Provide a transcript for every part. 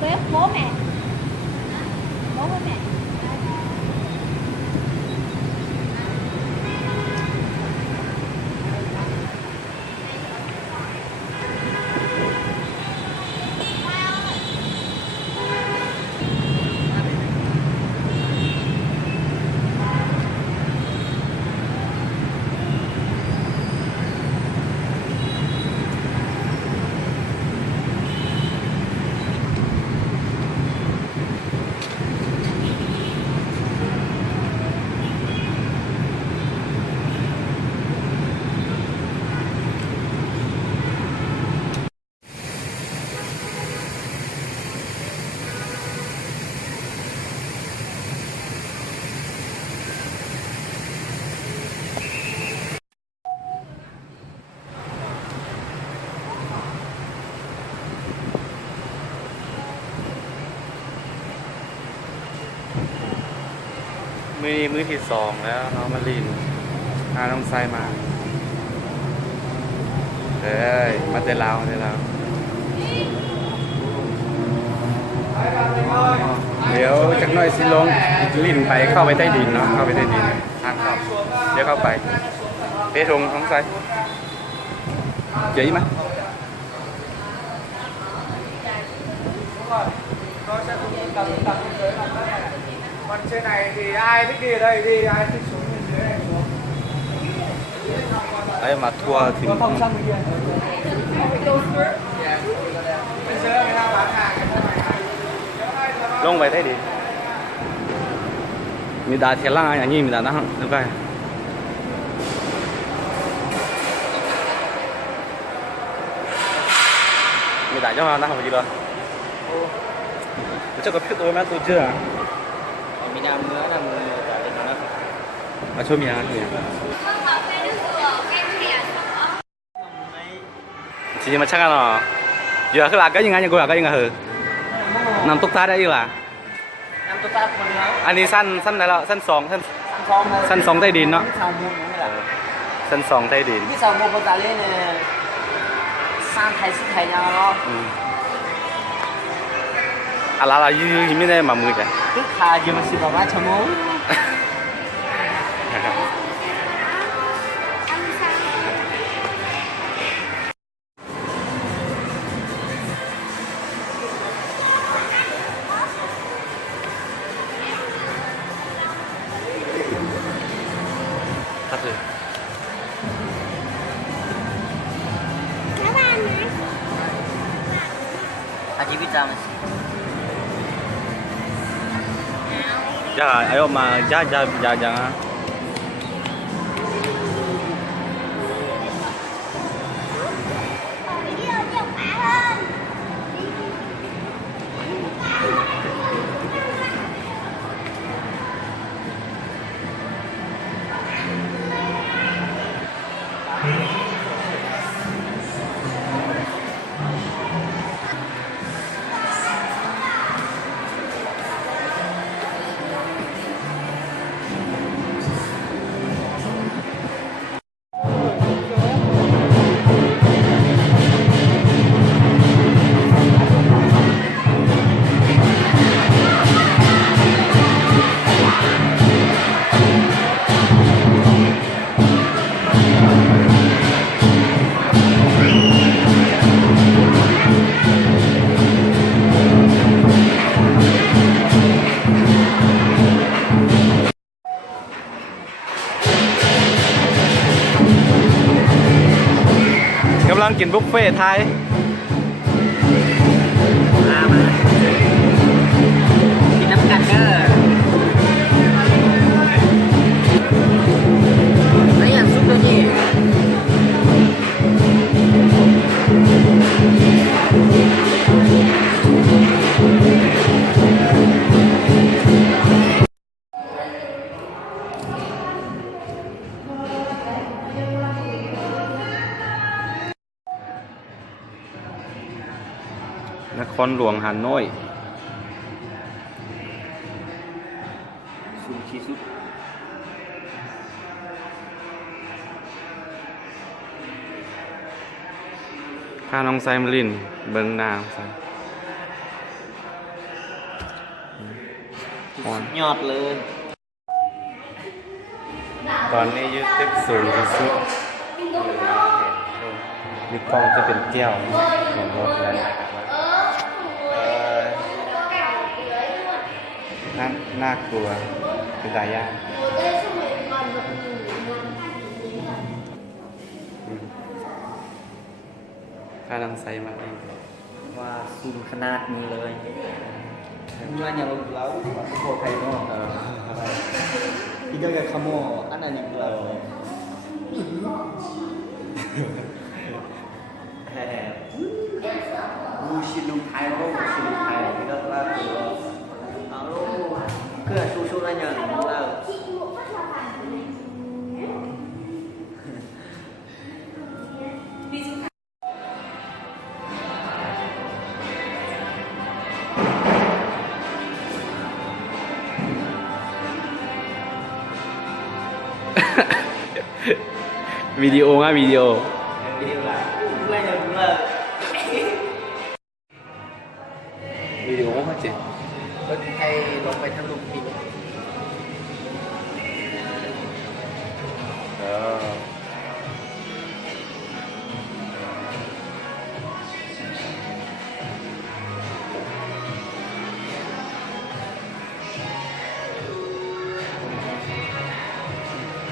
với bố mẹ, bố với mẹ.มื้อที่สองแล้วน้องมาลินพาน้องไซมามาแต่ลาวเดี๋ยวจักหน่อยสิลงลินไปเข้าไปใต้ดินเนาะเข้าไปใต้ดินทางเข้าเดี๋ยวเข้าไปเปทงน้องไซเจ๋ยมั้ยCòn trên này thì ai thích đi ở đây đi, ai thích xuống bên dưới này xuống. มาทัวร์ถึง Còn không sang bên kia. Bên dưới người ta bán hàng, người ta bán hàng. ลงไปใต้ดินมีดาเทล่าอย่างนี้มีดานะฮะนึกไปมีดาเจ้ามานะผมจีบเจ้าก็พิจตัวแม่ตัวเชื่อมีน้ำเนื้อน้ำเนื้อแต่เป็นน้ำมาช่วยมีอะไรทีนี้มาชักกันเนาะอยู่ข้างหลังก็ยังไงยังกูก็ยังไงเหรอนำตุ๊กตาได้อยู่ล่ะน้ำตุ๊กตาคนแล้วอันนี้สั้นไหนแล้วสั้นสองใต้ดินเนาะสั้นสองใต้ดินที่สองโมโกตาเล่เนี่ยสร้างไทยสิไทยยังเนาะอะไรยืมไม่ได้มามือกันทุกขายืมมา10 บาทชั่วโมงครับเลยอาชีพประจำYa, ayo ma, jangan. Gắng กินบุฟเฟ่ไทยมากินน้ำกันเด้อไอ้อย่างซุปตัวนี้นครหลวงฮานอยซูชิซุปพาน้องไซมลินเบิงนาง ยอดเลย ตอนนี้ยึดตึกสูงที่สุดมีกล้องจะเป็นแก้วเห็นรถเลยน่ากลัวเป็นตายากค่าน้ำใสมาเอง ว่าซูมขนาดนี้เลยนี่ว่าอย่างเราโคไทยเนาะที่เดียวกับคาโมอันนั้นอย่างเรามูชิลุไทยโลมูชิลุไทยที่เราเล่าตัวเอาลูกเพื่อชูอะไรอย่างเรา วิดีโอง่ะวิดีโอ วิดีโอเขาเจ๋ง รถไทยลงไปทะลุปีก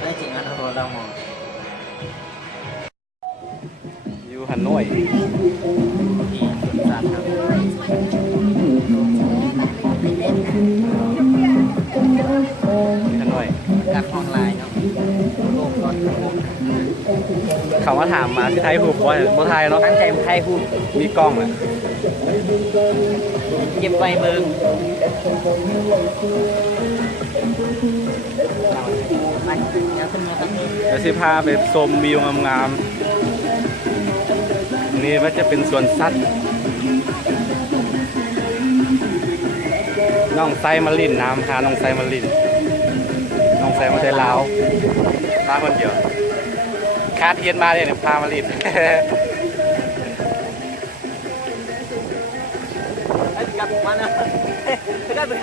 ได้จริงอ่ะเราเรามอง อยู่ฮันโน่ย ที่สามครับ ฮันโน่ย การออนไลน์ครับโลกก่อนโลก เขามาถามมาที่ไทยหูว่าบ่ไทยเนาะ ตั้งใจไทยพูด มีกล้องอ่ะ เก็บไว้เบิ่งไปยังขึ้นมาตั้งนี้ เดี๋ยวสิพาไปชมวิวงามๆนี่ว่าจะเป็นสวนสัตว์น้องไซมาลินน้ำพาน้องไซมาลินน้องไซมาได้ลาวมาคนเดียวคาดเทียนมาเลยเนี่ยพามาลิน กลับมานะกลับมา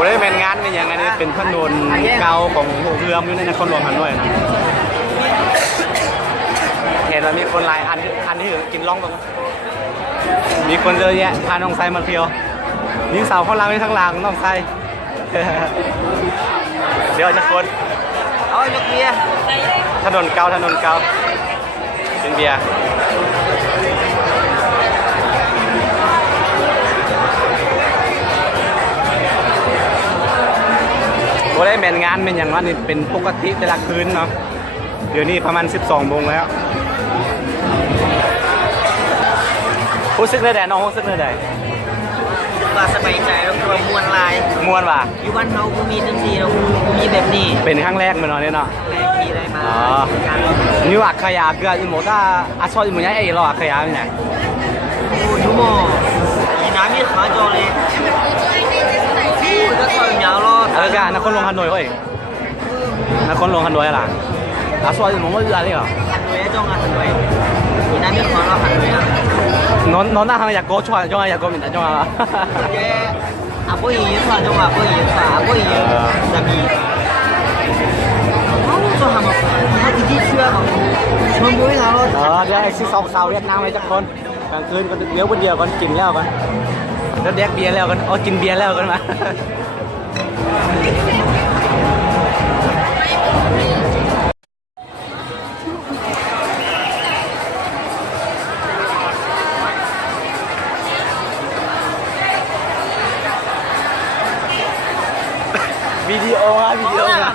ผมได้เป็นงานเป็นอย่างไงนี่เป็นถนนเก่าของหัวเรือมอยู่ในนครหลวงฮันโน่ยนะเห็นว่ามีคนหลายอันที่กินล่องตรงนั้นมีคนเยอะแยะพาน้องไซมาเที่ยวยิงเสาข้างล่างนี่ทั้งหลังน้องไซ เดี๋ยวจะคน เอายกเบียร์ ถนนเก่ากินเบียร์ผมได้แม่นงานเป็นอย่างว่านี่เป็นปกติแต่ละคืนเนาะเดี๋ยวนี้ประมาณ 12 โมงแล้วรู้สึกได้แดดน้องรู้สึกได้แดด ว่าสบายใจแล้วก็มวนลาย ม่วนว่ะ อยู่บ้านเราก็มีจังซี่เรามีแบบนี้ เป็นครั้งแรกมันเนาะเนี่ยเนาะ แรงมีได้มาการ นี่ว่าขยะเกลืออีโมต้าอาชอบอีโมยังไอ้รอขยะอยู่ไหน โอ้ทุกโมอีน้ำมีขาจอเลยก็ต่อยยาวรอด แล้วก็นครหลวงฮันโน่ยเว้ยนครหลวงฮันโน่ยล่ะอาชอบอีโมว่าอะไรเหรอ หันด้วยจ้องหันด้วยอีน้ำมีขาเราหันด้วยอ่ะ นอนหน้าทางอยากโก้ช่วยจ้องอยากโก้มินจ้องอ่ะ แกอ่ะพวกอีนฝ่าจ้องอ่ะพวกอีนฝ่าพวกอีจะมีก็ทำมาถ้าที่เชื่อของชมบุรีเรา เดี๋ยวไอ้ซิสาวเวียดนามไปจักคนกลางคืนก็เดี๋ยวคนเดียวกันกินแล้วกันแล้วแดกเบียร์แล้วกันกินเบียร์แล้วกันมาวิดีโออ่ะวิดีโออ่ะ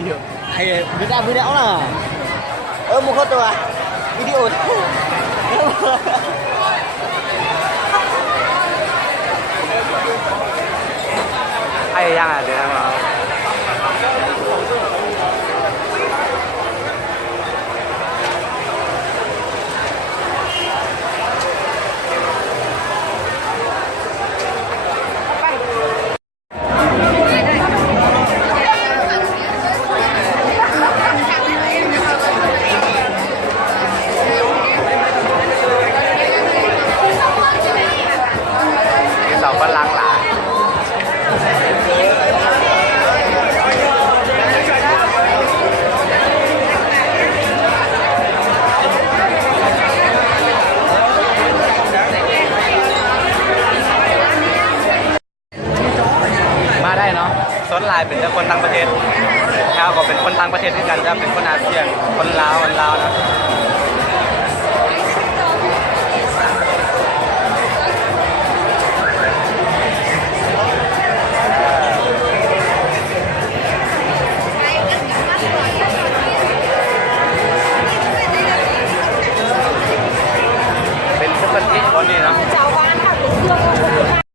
วิดีโอ ไอ้วิดีโอน่ะมุขตัววิดีโอ ไอ้ยังอ่ะเดี๋ยวมา เป็นแต่คนต่างประเทศข้าวก็เป็นคนต่างประเทศด้วยกันจะเป็นคนอาเซียนคนลาวนะ